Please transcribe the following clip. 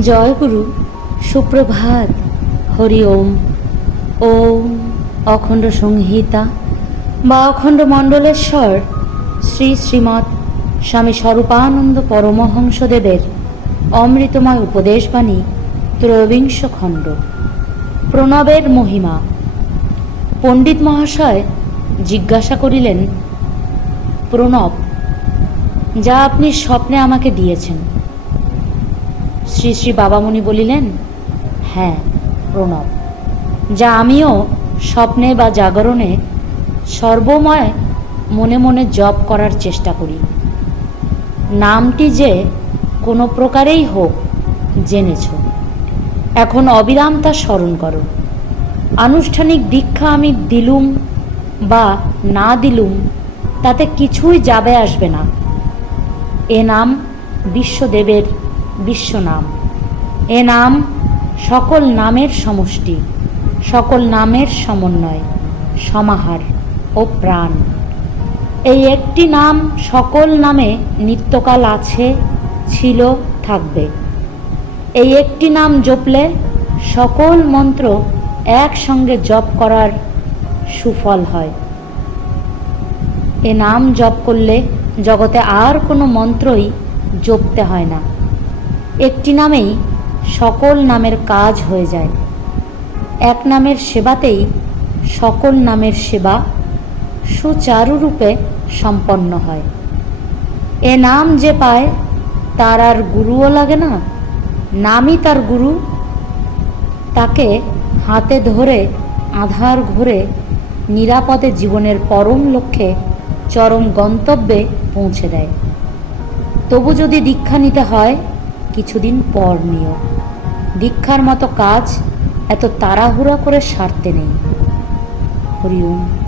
জয় গুরু সুপ্রভাত, হরি ওম। ওম অখণ্ড সংহিতা। বা অখণ্ড মণ্ডলেশ্বর, শ্রী শ্রীমৎ স্বামী স্বরূপানন্দ পরমহংসদেবের অমৃতময় উপদেশবাণী, ত্রয়োবিংশ খণ্ড। প্রণবের মহিমা। পণ্ডিত মহাশয় জিজ্ঞাসা করিলেন, প্রণব, যা আপনি স্বপ্নে আমাকে দিয়েছেন শ্রী শ্রী বাবামণি বলিলেন হ্যাঁ প্রণব। যা আমিও স্বপ্নে বা জাগরণে সর্বময় মনে মনে জপ করার চেষ্টা করি। নামটি যে কোনো প্রকারেই হোক, জেনেছ। এখন অবিরাম তা স্মরণ করো। আনুষ্ঠানিক দীক্ষা আমি দিলুম বা না দিলুম, তাতে কিছুই যাবে আসবে না। এ নাম বিশ্বদেবের বিশ্বনাম। এ নাম সকল নামের সমষ্টি, সকল নামের সমন্বয়, সমাহার ও প্রাণ। এই একটি নাম সকল নামে নিত্যকাল আছে, ছিল, থাকবে। এই একটি নাম জপলে সকল মন্ত্র একসঙ্গে জপ করার সুফল হয়। এ নাম জপ করলে জগতে আর কোনো মন্ত্রই জপতে হয় না। একটি নামেই সকল নামের কাজ হয়ে যায়। এক নামের সেবাতেই সকল নামের সেবা সুচারুরূপে সম্পন্ন হয়। এ নাম যে পায়, তার আর গুরুও লাগে না। নামই তার গুরু। তাকে হাতে ধরে, আধার ঘরে, নিরাপদে জীবনের পরম লক্ষ্যে, চরম গন্তব্যে পৌঁছে দেয়। তবু যদি দীক্ষা নিতে হয় কিছুদিন পর নিও। দীক্ষার মতো কাজ এত তাড়াহুড়া করে সারতে নেই। হরি ওম